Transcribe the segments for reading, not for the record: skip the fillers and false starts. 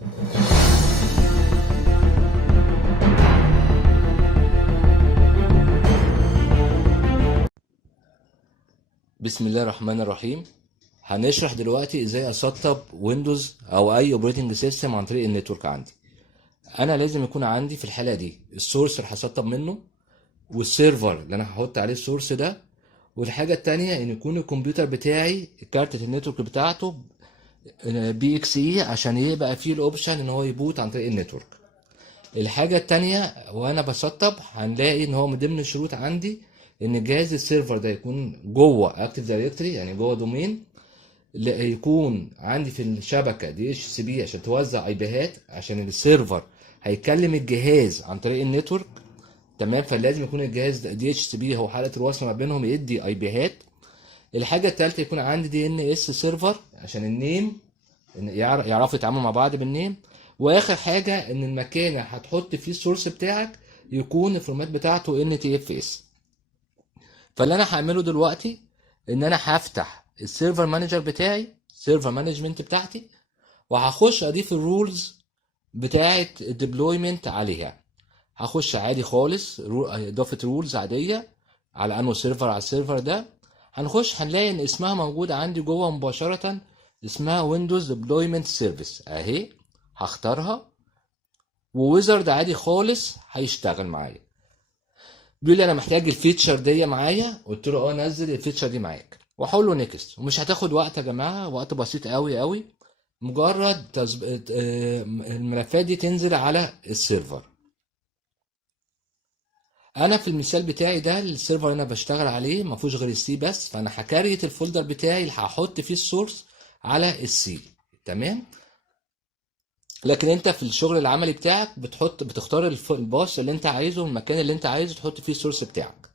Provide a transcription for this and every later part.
بسم الله الرحمن الرحيم. هنشرح دلوقتي ازاي اسطب ويندوز او اي اوبريتنج سيستم عن طريق النتورك عندي. انا لازم يكون عندي في الحاله دي السورس اللي هسطب منه، والسيرفر اللي انا هحط عليه السورس ده، والحاجه التانية ان يكون الكمبيوتر بتاعي كارتة النتورك بتاعته بي اكس اي عشان يبقى فيه الاوبشن ان هو يبوت عن طريق النتورك. الحاجة التانية وانا بسطب هنلاقي ان هو من ضمن الشروط عندي ان جهاز السيرفر ده يكون جوه اكتيف دايركتوري، يعني جوه دومين، يكون عندي في الشبكة دي اتش سي بي عشان توزع اي بيهات، عشان السيرفر هيكلم الجهاز عن طريق النتورك. تمام، فلازم يكون الجهاز دي اتش سي بي هو حلقة الوصل ما بينهم، يدي اي بيهات. الحاجة التالتة يكون عندي دي ان اس سيرفر عشان النيم، يعرفوا يتعاملوا مع بعض بالنيم. واخر حاجه ان المكان اللي هتحط فيه السورس بتاعك يكون الفورمات بتاعته ان تي اف اس. فاللي انا هعمله دلوقتي ان انا هفتح السيرفر مانجر بتاعي، السيرفر مانجمنت بتاعتي، وهخش اضيف الرولز بتاعه الديبلويمنت عليها. هخش عادي خالص اضافه رولز عاديه على انه سيرفر على السيرفر ده. هنخش هنلاقي ان اسمها موجوده عندي جوه مباشره، اسمها ويندوز ديبلويمنت سيرفيس اهي. هختارها وويزرد عادي خالص هيشتغل معايا. بيقول لي انا محتاج الفيتشر دي معايا، قلت له اه نزل الفيتشر دي معاك، واحول له نيكست. ومش هتاخد وقت يا جماعه، وقت بسيط قوي قوي، مجرد الملفات دي تنزل على السيرفر. انا في المثال بتاعي ده السيرفر اللي انا بشتغل عليه ما فيهوش غير السي بس، فانا هكريت الفولدر بتاعي اللي هحط فيه السورس على السي. تمام. لكن انت في الشغل العملي بتاعك بتختار الباص اللي انت عايزه، المكان اللي انت عايزه تحط فيه السورس بتاعك.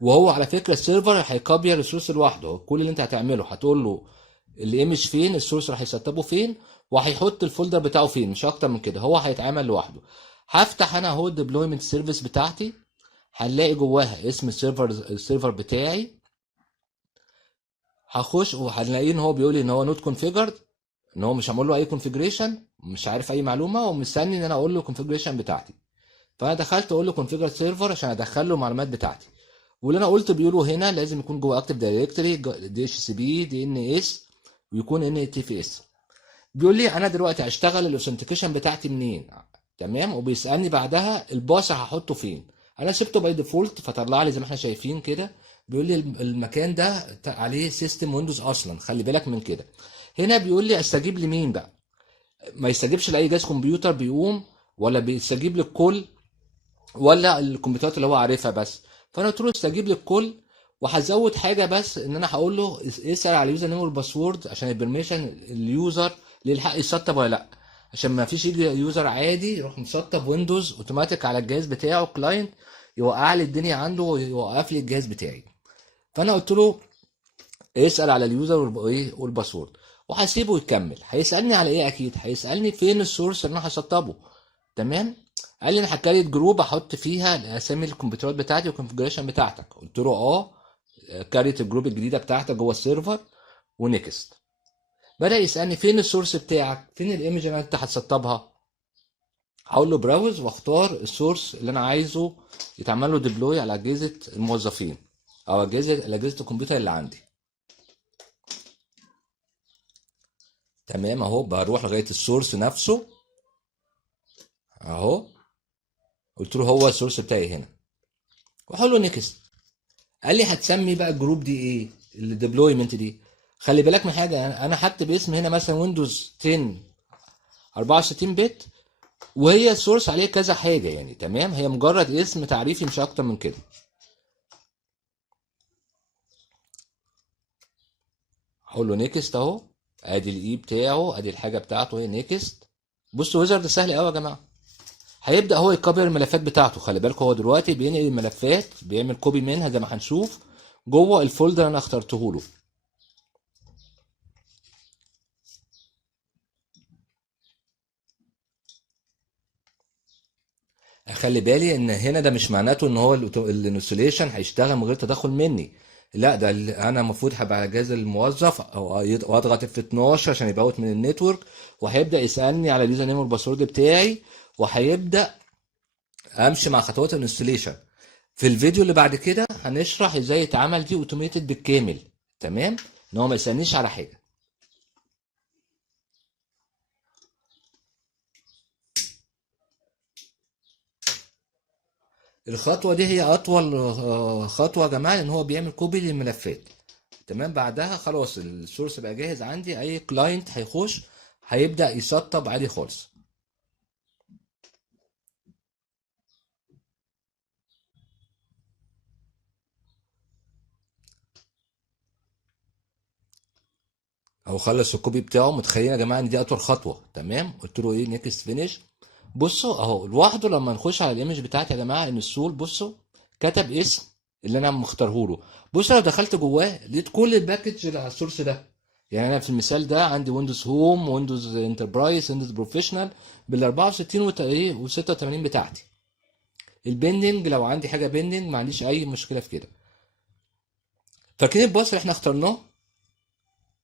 وهو على فكره السيرفر هيكوبي السورس لوحده. كل اللي انت هتعمله هتقول له الايمج فين، السورس اللي هيسطبه فين، وهيحط الفولدر بتاعه فين، مش اكتر من كده. هو هيتعامل لوحده. هفتح انا اهو الديبلويمنت سيرفيس بتاعتي، هنلاقي جواها اسم السيرفر بتاعي. هخش وهنلاقيه ان هو بيقول لي ان هو نوت كونفيجرد، ان هو مش هعمل له اي كونفيجريشن، مش عارف اي معلومه، ومستني ان انا اقول له الكونفيجريشن بتاعتي. فانا دخلت اقول له كونفيجر سيرفر عشان ادخل له المعلومات بتاعتي. واللي انا قلت بيقولوا هنا لازم يكون جوه اكتيف دايركتوري دي اتش سي بي دي ان اس، ويكون ان تي في اس. بيقول لي انا دلوقتي هشتغل الاوثنتيكيشن بتاعتي منين. تمام. وبيسالني بعدها الباص هحطه فين. انا سبته باي ديفولت فطلع لي زي ما احنا شايفين كده. بيقول لي المكان ده عليه سيستم ويندوز اصلا، خلي بالك من كده. هنا بيقول لي استجيب لمين بقى. ما يستجيبش لاي جهاز كمبيوتر بيقوم، ولا بيستجيب للكل، ولا الكمبيوترات اللي هو عارفها بس. فانا قلت له استجيب للكل. وهزود حاجه بس، ان انا هقول له اسال على اليوزر نيم والباسورد عشان البرميشن اليوزر ليه الحق يسطب ولا لا، عشان ما فيش يجي يوزر عادي يروح مسطب ويندوز اوتوماتيك على الجهاز بتاعه كلاينت، يوقع لي الدنيا عنده ويوقف لي الجهاز بتاعي. فانا قلت له اسال على اليوزر والباسورد، وهسيبه يكمل. هيسالني على ايه؟ اكيد هيسالني فين السورس اللي انا هسطبه. تمام. قال لي انا هكريت جروب احط فيها اسامي الكمبيوترات بتاعتي والكونفجريشن بتاعتك. قلت له اه. كريت الجروب الجديده بتاعتك جوه السيرفر ونكست. بدا يسالني فين السورس بتاعك، فين الايمج اللي انت هتسطبها. هقول له براوز واختار السورس اللي انا عايزه يتعمل له ديبلوي على اجهزه الموظفين او اجهزه الكمبيوتر اللي عندي. تمام اهو. بروح لغايه السورس نفسه اهو. قلت له هو السورس بتاعي هنا، واقول له نيكست. قال لي هتسمي بقى الجروب دي ايه، الديبلويمنت دي. خلي بالك من حاجه، انا حتى باسم هنا مثلا ويندوز 10 64 بت، وهي السورس عليه كذا حاجه يعني. تمام. هي مجرد اسم تعريفي مش اكتر من كده. هقول له نيكست اهو. ادي الاي بتاعه، ادي الحاجه بتاعته هي نيكست. بصوا ويزرد سهل قوي يا جماعه. هيبدا هو يكبر الملفات بتاعته. خلي بالك هو دلوقتي بينقل الملفات، بيعمل كوبي منها زي ما هنشوف جوه الفولدر اللي انا اخترته له. خلي بالي ان هنا ده مش معناته ان هو الانستليشن هيشتغل من غير تدخل مني. لا، ده انا المفروض هبقى على جهاز الموظف او واضغط في 12 عشان يبقى اوت من النتورك، وهيبدا يسالني على اليوزر نيم والباسورد بتاعي، وهيبدا امشي مع خطوات الانستليشن. في الفيديو اللي بعد كده هنشرح ازاي يتعمل دي اوتوميتد بالكامل، تمام، ان هو ما يسالنيش على حاجه. الخطوه دي هي اطول خطوه يا جماعه، ان هو بيعمل كوبي للملفات، تمام. بعدها خلاص السورس بقى جاهز عندي، اي كلاينت هيخش هيبدا يسطب عادي خالص. او خلص الكوبي بتاعه. متخيلين يا جماعه ان دي اطول خطوه، تمام. قلت له ايه نيكست فينيش. بصوا اهو لوحده لما نخش على الايمج بتاعتي يا جماعه ان السول، بصوا كتب اسم اللي انا مختاره له. بصوا لو دخلت جواه لقيت كل الباكج اللي على السورس ده. يعني انا في المثال ده عندي ويندوز هوم، ويندوز انتربرايز، ويندوز بروفيشنال بال 64 و 86 بتاعتي. البندنج لو عندي حاجه بندنج ما عنديش اي مشكله في كده. فاكرين الباص اللي احنا اخترناه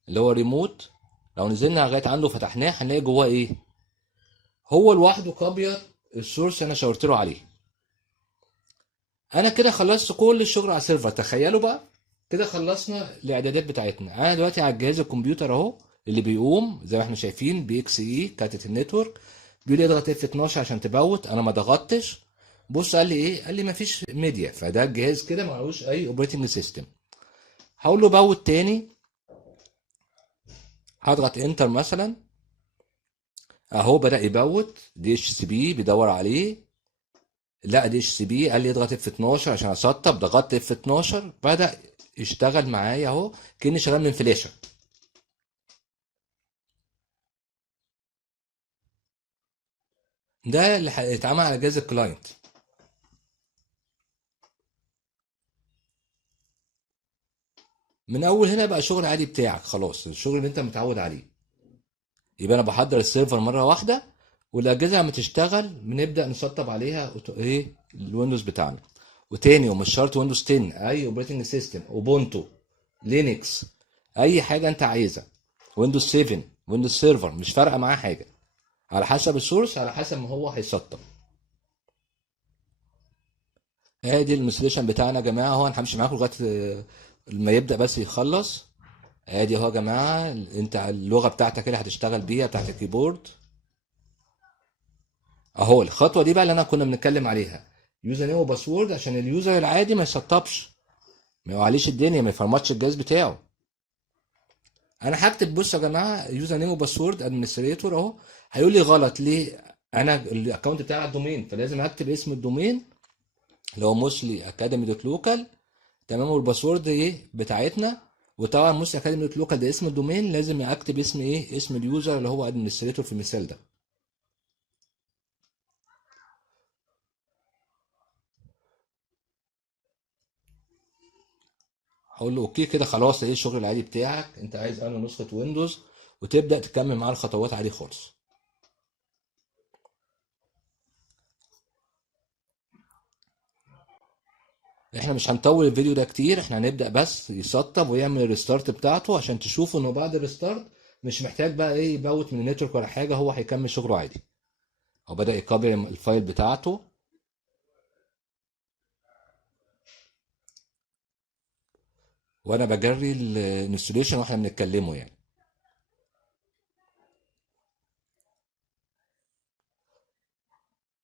اللي هو ريموت؟ لو نزلنا لغايه عنده وفتحناه هنلاقي جواه ايه؟ هو لوحده كابير السورس انا شاورت له عليه. انا كده خلصت كل الشغل على السيرفر. تخيلوا بقى كده خلصنا الاعدادات بتاعتنا. انا دلوقتي على الجهاز الكمبيوتر اهو اللي بيقوم زي ما احنا شايفين بي اكس اي كارتة النتورك. بيقول لي اضغط اف 12 عشان تبوت، انا ما ضغطتش. بص قال لي ايه؟ قال لي ما فيش ميديا، فده الجهاز كده ما عليهوش اي اوبريتنج سيستم. هقول له بوت تاني، هضغط انتر مثلا اهو بدأ يبوت. دي اتش سي بي بيدور عليه، لا دي اتش سي بي. قال لي اضغط اف 12 عشان اسطب، ضغطت اف 12 بدأ يشتغل معايا اهو كأني شغال من فلاشة. ده اللي هيتعمل على جهاز الكلاينت. من اول هنا بقى شغل عادي بتاعك، خلاص الشغل اللي انت متعود عليه. يبقى انا بحضر السيرفر مره واحده، والاجهزه لما تشتغل بنبدا نسطب عليها ايه الويندوز بتاعنا. وتاني ومش شرط ويندوز 10، اي اوبريتنج سيستم، اوبونتو، لينكس، اي حاجه انت عايزها، ويندوز 7، ويندوز سيرفر، مش فارقه معاه حاجه، على حسب السورس، على حسب ما هو هيسطب. ادي الانستليشن بتاعنا يا جماعه اهو. انا همشي معاكم لغايه ما يبدا بس يخلص. ادي اهو يا جماعه، انت اللغه بتاعتك اللي هتشتغل بيها بتاعت الكيبورد اهو. الخطوه دي بقى اللي انا كنا بنتكلم عليها، يوزر نيم وباسورد، عشان اليوزر العادي ما يسطبش، ما يوعليش الدنيا، ما يفرمطش الجهاز بتاعه. انا هكتب بص يا جماعه يوزر نيم وباسورد ادمنستريتور اهو. هيقول لي غلط ليه؟ انا الاكونت بتاعي على الدومين، فلازم اكتب اسم الدومين اللي هو موسلي اكاديمي دوت لوكال، تمام. والباسورد ايه بتاعتنا. وطبعا موسلي اكاديمي دوت لوكال ده اسم الدومين، لازم اكتب اسم ايه؟ اسم اليوزر اللي هو ادمنستريتور في المثال ده. هقول له اوكي كده خلاص. ايه الشغل العادي بتاعك؟ انت عايز انهي نسخه ويندوز، وتبدا تكمل معاه الخطوات عادي خالص. احنا مش هنطول الفيديو ده كتير، احنا هنبدا بس يسطب ويعمل الريستارت بتاعته عشان تشوفوا انه بعد الريستارت مش محتاج بقى ايه يبوت من النتورك ولا حاجه، هو هيكمل شغله عادي. هو بدا يكوبي الفايل بتاعته. وانا بجري الانستليشن واحنا بنتكلمه يعني.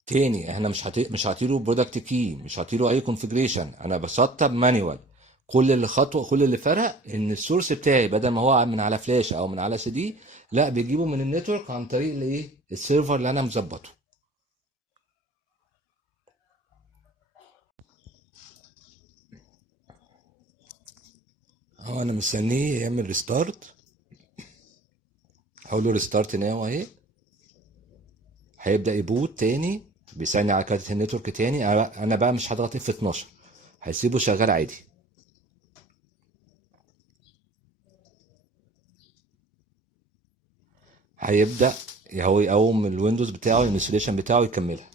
تاني احنا مش هعطيله برودكت كي، مش هعطيله اي كونفيجريشن، انا بسطب مانيوال. كل اللي فرق ان السورس بتاعي بدل ما هو من على فلاش او من على سي دي، لا بيجيبه من النتورك عن طريق الايه السيرفر اللي انا مظبطه. اهو انا مستنيه يعمل ريستارت. هقول له ريستارت ناو اهي. هيبدا يبوت تاني، بيسالني على كارت النتورك تاني. انا بقى مش هضغط اف 12، هيسيبه شغال عادي. هيبدا هو يقوم الويندوز بتاعه الانستليشن بتاعه يكملها.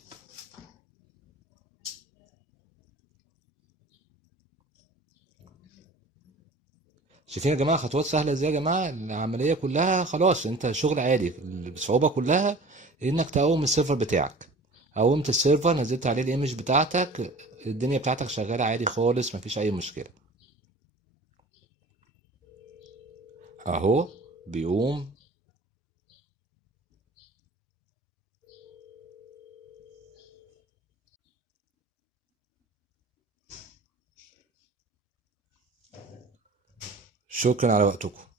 شايفين يا جماعه خطوات سهله ازاي يا جماعه؟ العمليه كلها خلاص، انت شغل عادي. الصعوبه كلها انك تقوم السيرفر بتاعك. قومت السيرفر، نزلت عليه الايمج بتاعتك، الدنيا بتاعتك شغاله عادي خالص، مفيش اي مشكله. اهو بيقوم. شكرا على وقتكم.